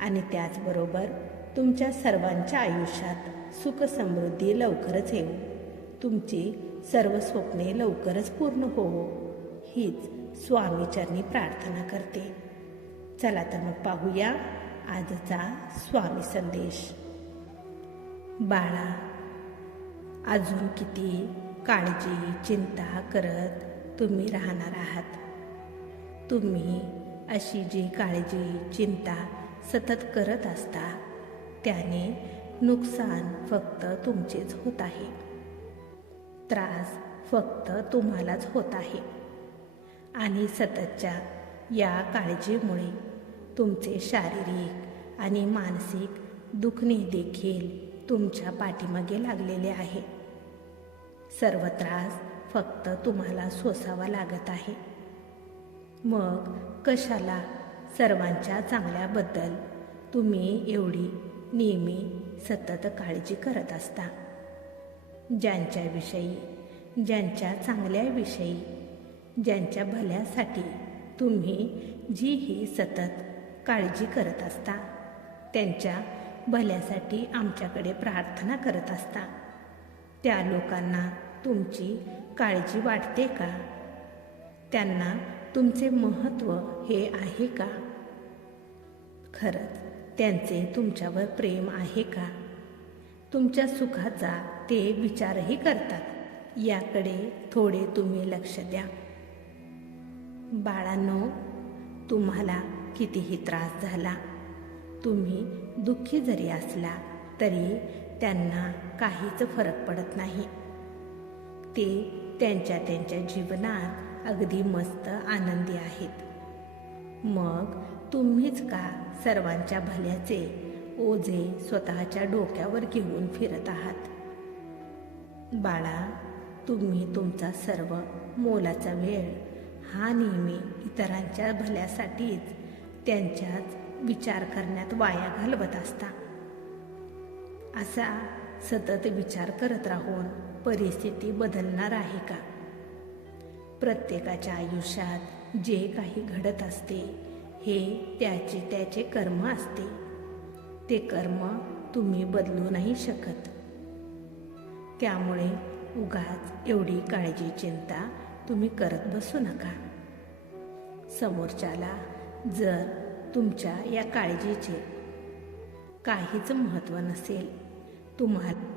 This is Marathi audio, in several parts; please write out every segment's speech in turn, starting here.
आणि त्याचबरोबर तुमच्या सर्वांच्या आयुष्यात सुख समृद्धी लवकरच येऊ तुमची सर्व स्वप्ने लवकरच पूर्ण होवो. हीच स्वामीचरणी प्रार्थना करते. चला तर मग पाहूया आजचा स्वामी संदेश. बाळा अजून किती काळजी चिंता करत तुम्ही राहणार आहात? तुम्ही अशी जी काळजी चिंता सतत करत असता त्याने नुकसान फक्त तुमचेच होत आहे. त्रास फक्त तुम्हालाच होत आहे. आणि सततच्या या काळजीमुळे तुमचे शारीरिक आणि मानसिक दुखणे देखील तुमच्या पाठीमागे लागलेले आहे. सर्व त्रास फक्त तुम्हाला सोसावा लागत आहे. मग कशाला सर्वांच्या चांगल्याबद्दल तुम्ही एवढी नेहमी सतत काळजी करत असता. ज्यांच्याविषयी ज्यांच्या चांगल्याविषयी ज्यांच्या भल्यासाठी तुम्ही जी ही सतत काळजी करत असता. त्यांच्या भल्यासाठी आमच्याकडे प्रार्थना करत असता. त्या लोकांना तुमची काळजी वाटते का? त्यांना तुमचे महत्त्व हे आहे का? खरंच त्यांचे तुमच्यावर प्रेम आहे का? तुमच्या सुखाचा ते विचारही करतात. याकडे थोडे तुम्ही लक्ष द्या. बाळांनो तुम्हाला कितीही त्रास झाला तुम्ही दुःखी जरी असला तरी त्यांना काहीच फरक पडत नाही. ते त्यांच्या त्यांच्या जीवनात अगदी मस्त आनंदी आहेत. मग तुम्हीच का सर्वांच्या भल्याचे ओझे स्वतःच्या डोक्यावर घेऊन फिरत आहात? बाळा तुम्ही तुमचा सर्व मोलाचा वेळ हा नेहमी इतरांच्या भल्यासाठीच त्यांच्याच विचार करण्यात वाया घालवत असता. असा सतत विचार करत राहून परिस्थिती बदलणार आहे का? प्रत्येकाच्या आयुष्यात जे काही घडत असते हे त्याचे त्याचे कर्म असते. ते कर्म तुम्ही बदलू नाही शकत. त्यामुळे उगाच एवढी काळजी चिंता तुम्ही करत बसू नका. समोरच्याला जर तुमच्या या काळजीचे काहीच महत्त्व नसेल तुम्हाला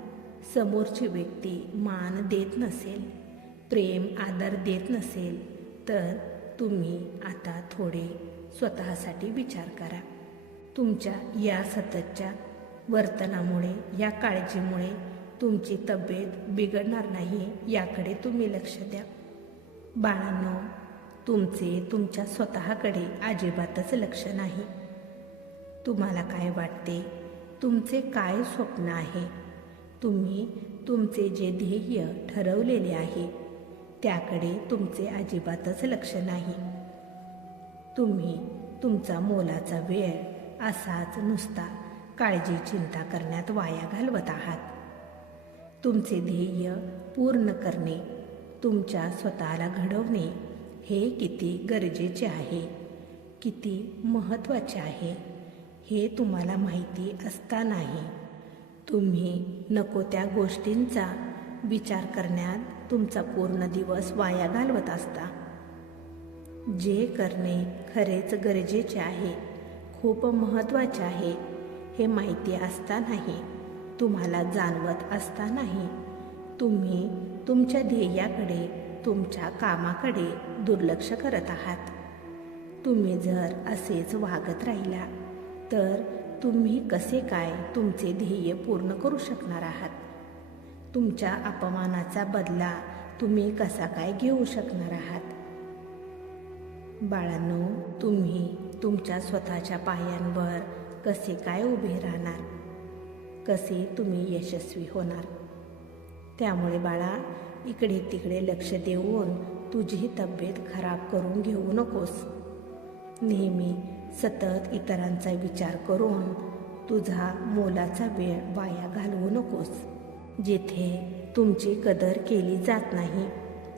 समोरची व्यक्ती मान देत नसेल प्रेम आदर देत नसेल तर तुम्ही आता थोडे स्वतःसाठी विचार करा. तुमच्या या सततच्या वर्तनामुळे या काळजीमुळे तुमची तब्येत बिघडणार नाही याकडे तुम्ही लक्ष द्या. बाळांनो तुमचे तुमच्या स्वतःकडे अजिबातच लक्ष नाही. तुम्हाला काय वाटते? तुमचे काय स्वप्न आहे? तुम्ही तुमचे जे ध्येय ठरवलेले आहे त्याकडे तुमचे अजिबातच लक्ष नाही. तुम्ही तुमचा मोलाचा वेळ असाच नुसता काळजी चिंता करण्यात वाया घालवत आहात. तुमचे ध्येय पूर्ण करणे तुमच्या स्वतःला घडवणे हे किती गरजेचे आहे किती महत्त्वाचे आहे हे तुम्हाला माहिती असतानाही तुम्ही नको त्या गोष्टींचा विचार करण्यात तुमचा पूर्ण दिवस वाया घालवत असता. जे करणे खरेच गरजेचे आहे खूप महत्त्वाचे आहे हे माहिती असतानाही तुम्हाला जाणवत असतानाही तुम्ही तुमच्या ध्येयाकडे तुमच्या कामाकडे दुर्लक्ष करत आहात. तुम्ही जर असेच वागत राहिला तर तुम्ही कसे काय तुमचे ध्येय पूर्ण करू शकणार आहात? तुमच्या अपमानाचा बदला तुम्ही कसा काय घेऊ शकणार आहात? बाळांनो तुम्ही तुमच्या स्वतःच्या पायांवर कसे काय उभे राहणार? कसे तुम्ही यशस्वी होणार? त्यामुळे बाळा इकडे तिकडे लक्ष देऊन तुझी तब्येत खराब करून घेऊ नकोस. नेहमी सतत इतरांचा विचार करून तुझा मोलाचा वेळ वाया घालवू नकोस. जिथे तुमची कदर केली जात नाही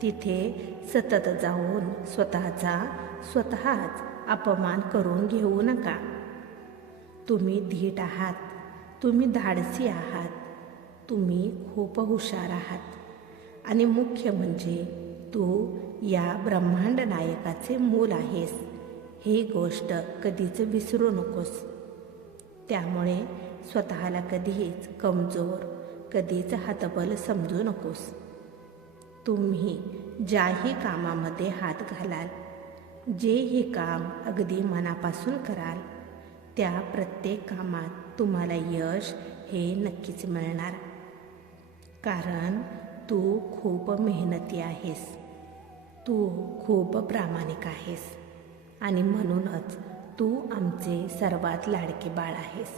तिथे सतत जाऊन स्वतःचा स्वतःच अपमान करून घेऊ नका. तुम्ही धीट आहात तुम्ही धाडसी आहात तुम्ही खूप हुशार आहात. आणि मुख्य म्हणजे तू या ब्रह्मांड नायकाचे मूल आहेस. ही गोष्ट कधीच विसरू नकोस. त्यामुळे स्वतःला कधीच कमजोर कधीच हातबल समजू नकोस. तुम्ही ज्याही कामामध्ये हात घालाल जे हे काम अगदी मनापासून कराल त्या प्रत्येक कामात तुम्हाला यश हे नक्कीच मिळणार. कारण तू खूप मेहनती आहेस. तू खूप प्रामाणिक आहेस. आणि म्हणूनच तू आमचे सर्वात लाडके बाळ आहेस.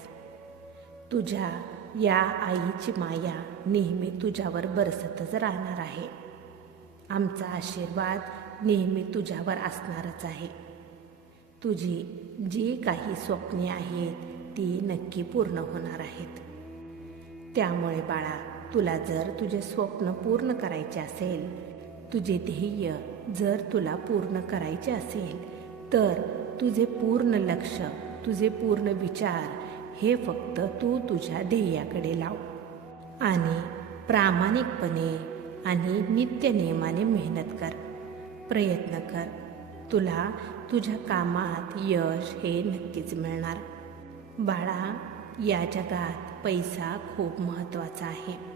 तुझ्या या आईची माया नेहमी तुझ्यावर बरसतच राहणार आहे. आमचा आशीर्वाद नेहमी तुझ्यावर असणारच आहे. तुझी जी काही स्वप्ने आहेत ती नक्की पूर्ण होणार आहेत. त्यामुळे बाळा तुला जर तुझे स्वप्न पूर्ण करायचे असेल तुझे ध्येय जर तुला पूर्ण करायचे असेल तर तुझे पूर्ण लक्ष तुझे पूर्ण विचार हे फक्त तू तुझ्या ध्येयाकडे लाव. आणि प्रामाणिकपणे आणि नित्यनियमाने मेहनत कर. प्रयत्न कर. तुला तुझ्या कामात यश हे नक्कीच मिळणार. बाळा या जगात पैसा खूप महत्त्वाचा आहे.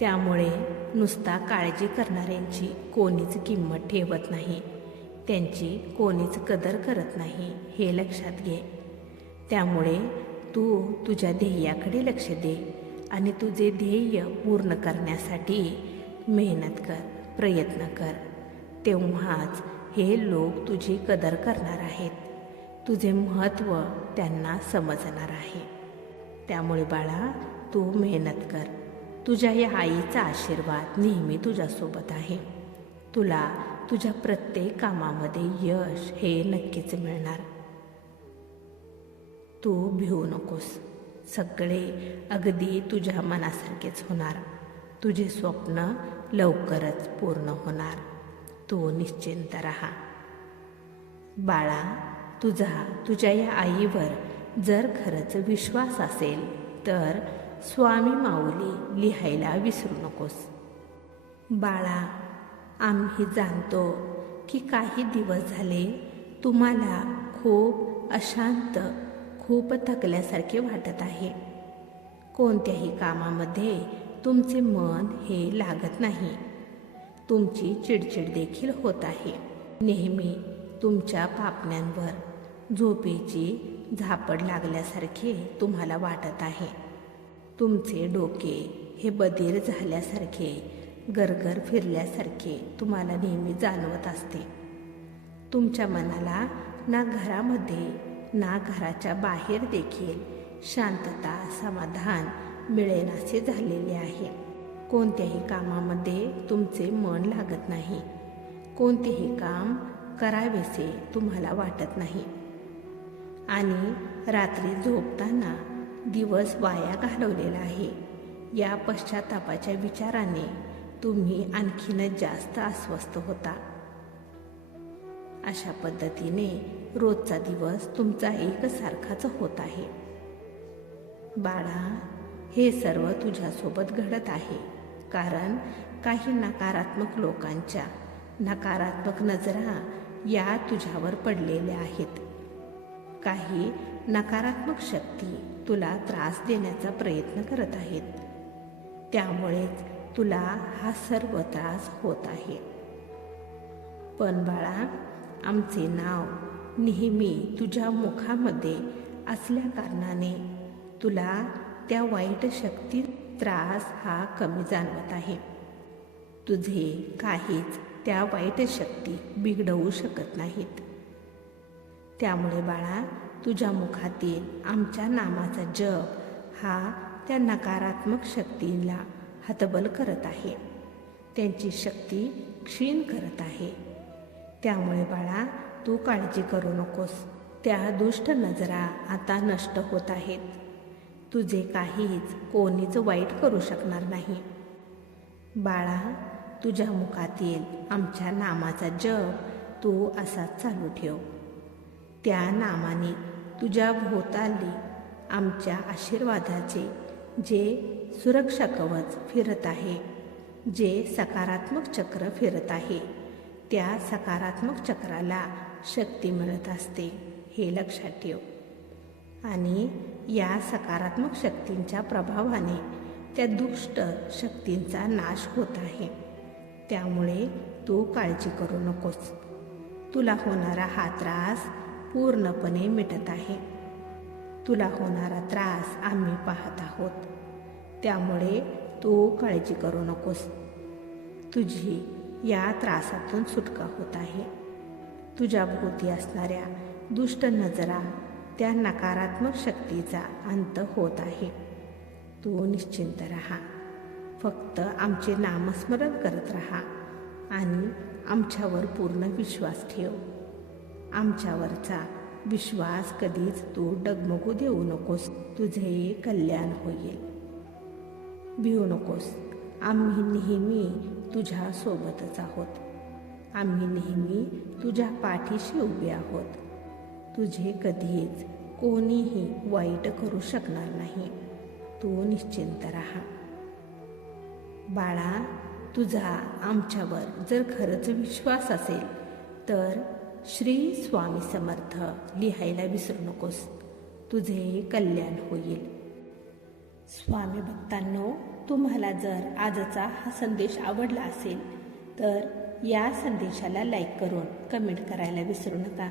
त्यामुळे नुसता काळजी करणाऱ्यांची कोणीच किंमत ठेवत नाही. त्यांची कोणीच कदर करत नाही हे लक्षात घे. त्यामुळे तू तुझ्या ध्येयाकडे लक्ष दे आणि तुझे ध्येय पूर्ण करण्यासाठी मेहनत कर प्रयत्न कर. तेव्हाच हे लोक तुझी कदर करणार आहेत. तुझे महत्त्व त्यांना समजणार आहे. त्यामुळे बाळा तू मेहनत कर. तुझ्या या आईचा आशीर्वाद नेहमी तुझ्यासोबत आहे. तुला तुझ्या प्रत्येक कामामध्ये यश हे नक्कीच मिळणार. तू भिवू नकोस. सगळे अगदी तुझ्या मनासारखेच होणार. तुझे स्वप्न लवकरच पूर्ण होणार. तू निश्चिंत राहा बाळा तुझा तुझ्या या आईवर जर खरंच विश्वास असेल तर स्वामी माऊली लिहायला विसरू नकोस. बाळा आम्ही जाणतो की काही दिवस झाले तुम्हाला खूप अशांत खूप थकल्यासारखे वाटत आहे. कोणत्याही कामामध्ये तुमचे मन हे लागत नाही. तुमची चिडचिड देखील होत आहे. नेहमी तुमच्या पापण्यांवर झोपेची झापड लागल्यासारखे तुम्हाला वाटत आहे. तुमचे डोके हे बधीर झाल्यासारखे गरगर फिरल्यासारखे तुम्हाला नेहमी जाणवत असते. तुमच्या मनाला ना घरामध्ये ना घराच्या बाहेर देखील शांतता समाधान मिळेनासे झालेले आहे. कोणत्याही कामामध्ये तुमचे मन लागत नाही. कोणतेही काम करावेसे तुम्हाला वाटत नाही. आणि रात्री झोपताना दिवस वाया घालवलेला आहे. या पश्चातापाच्या विचाराने तुम्ही आणखीनच जास्त अस्वस्थ होता. अशा पद्धतीने रोजचा दिवस तुमचा एकसारखाच होत आहे. बाळा हे सर्व तुझ्यासोबत घडत आहे. कारण काही नकारात्मक लोकांच्या नकारात्मक नजरा या तुझ्यावर पडलेल्या आहेत. काही नकारात्मक शक्ती तुला त्रास देण्याचा प्रयत्न करत आहेत. त्यामुळेच तुला हा सर्व त्रास होत आहे. पण बाळा आमचे नाव नेहमी तुझ्या मुखामध्ये असल्या कारणाने तुला त्या वाईट शक्ती त्रास हा कमी जाणवत आहे. तुझे काहीच त्या वाईट शक्ती बिघडवू शकत नाहीत. त्यामुळे बाळा तुझ्या मुखातील आमच्या नामाचा जप हा त्या नकारात्मक शक्तीला हतबल करत आहे. त्यांची शक्ती क्षीण करत आहे. त्यामुळे बाळा तू काळजी करू नकोस. त्या दुष्ट नजरा आता नष्ट होत आहेत. तुझे काहीच कोणीच वाईट करू शकणार नाही. बाळा तुझ्या मुखातील आमच्या नामाचा जप तू असाच चालू ठेव. त्या नामाने तुझ्या भोवताली आमच्या आशीर्वादाचे जे सुरक्षा कवच फिरत आहे जे सकारात्मक चक्र फिरत आहे त्या सकारात्मक चक्राला शक्ती मिळत असते हे लक्षात ठेव. आणि या सकारात्मक शक्तींच्या प्रभावाने त्या दुष्ट शक्तींचा नाश होत आहे. त्यामुळे तू काळजी करू नकोस. तुला होणारा हा त्रास पूर्णपणे मिटत आहे. तुला होणारा त्रास आम्ही पाहत आहोत. त्यामुळे तू काळजी करू नकोस. तुझी या त्रासातून सुटका होत आहे. तुझ्या भोवती असणाऱ्या दुष्ट नजरा त्या नकारात्मक शक्तीचा अंत होत आहे. तू निश्चिंत राहा. फक्त आमचे नामस्मरण करत राहा आणि आमच्यावर पूर्ण विश्वास ठेव. आमच्यावरचा विश्वास कधीच तू डगमगू देऊ नकोस. तुझे कल्याण होईल. भिवू नकोस. आम्ही नेहमी तुझ्यासोबतच आहोत. आम्ही नेहमी तुझ्या पाठीशी उभे आहोत. तुझे कधीच कोणीही वाईट करू शकणार नाही. तू निश्चिंत राहा. बाळा तुझा आमच्यावर जर खरंच विश्वास असेल तर श्री स्वामी समर्थ लिहायला विसरू नकोस. तुझे कल्याण होईल. स्वामी भक्तांनो तुम्हाला जर आजचा हा संदेश आवडला असेल तर या संदेशाला लाईक करून कमेंट करायला विसरू नका.